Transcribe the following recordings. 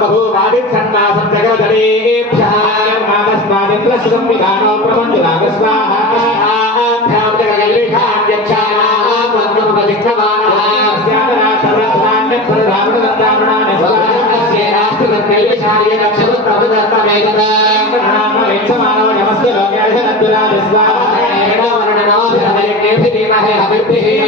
బహు వాడిత్ సన్మాసం జగదరేభ్యః మామస్మాది ప్రసుదం విధానో ప్రపంచు స్వాహ ఏడో వర్ణనో హరిభ్యేభి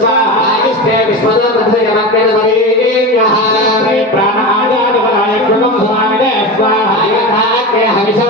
स्वाहा हरिषा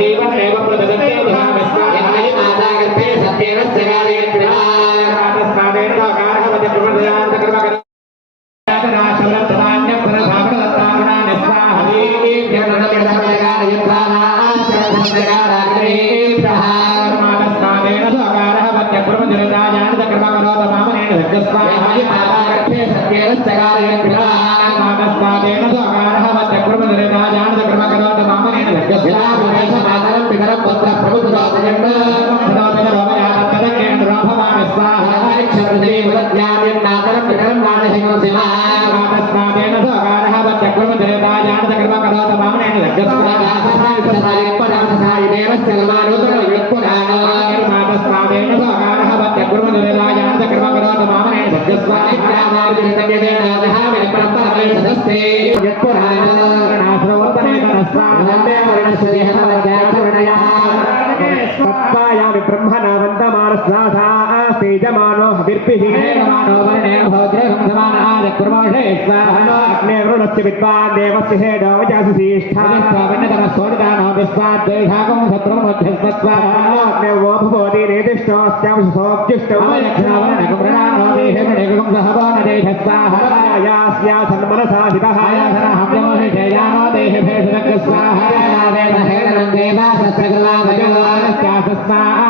జీవమేవ ప్రదదతే ధామస్మ ఎన్మై మాతా గర్భే సత్యేన సగాలేన ప్రమాణ స్థానేన ఆకారః వద ప్రమదయాంత కర్మ కర సగాలేన शब्दे मुदध्यादिनादरं वितरं वादहेनो सेवा कामस्वामेन सकारः वचक्रम देवता जानत कर्म तेजमानो हविर्भिः तेजमानो वर्णेन भवते गन्धमान आदिकुर्मोषे स्वाहनो अग्नेरुणस्य विद्वान् देवस्य हेडो वचासिष्ठा वन्यतम सोनिदानो विश्वात् द्वैधागं शत्रुं मध्यस्वस्वाहो अग्नेवो भवति रेदिष्टोऽस्याविशोऽब्जिष्टो वयक्षणावर्णकमृणानो देहेमणिकं सहवान देहस्वाहा यास्या सन्मनसा हितः यासनहव्यमोहि जयानो देहभेषजकस्वाहा यावेन हेरणं देवा। सत्रकृला भगवानस्यासस्वाहा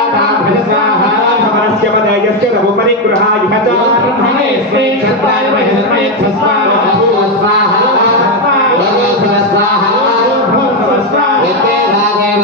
బ్రహ్మక్షత్రం పాదో స్వాహ చ బ్రహ్మణే క్షత్రాయ మహిమయ స్వాహ స్వాహ స్వాహ స్వాహ యతే రాగేవ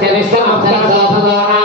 Grazie, resta mantenuta la.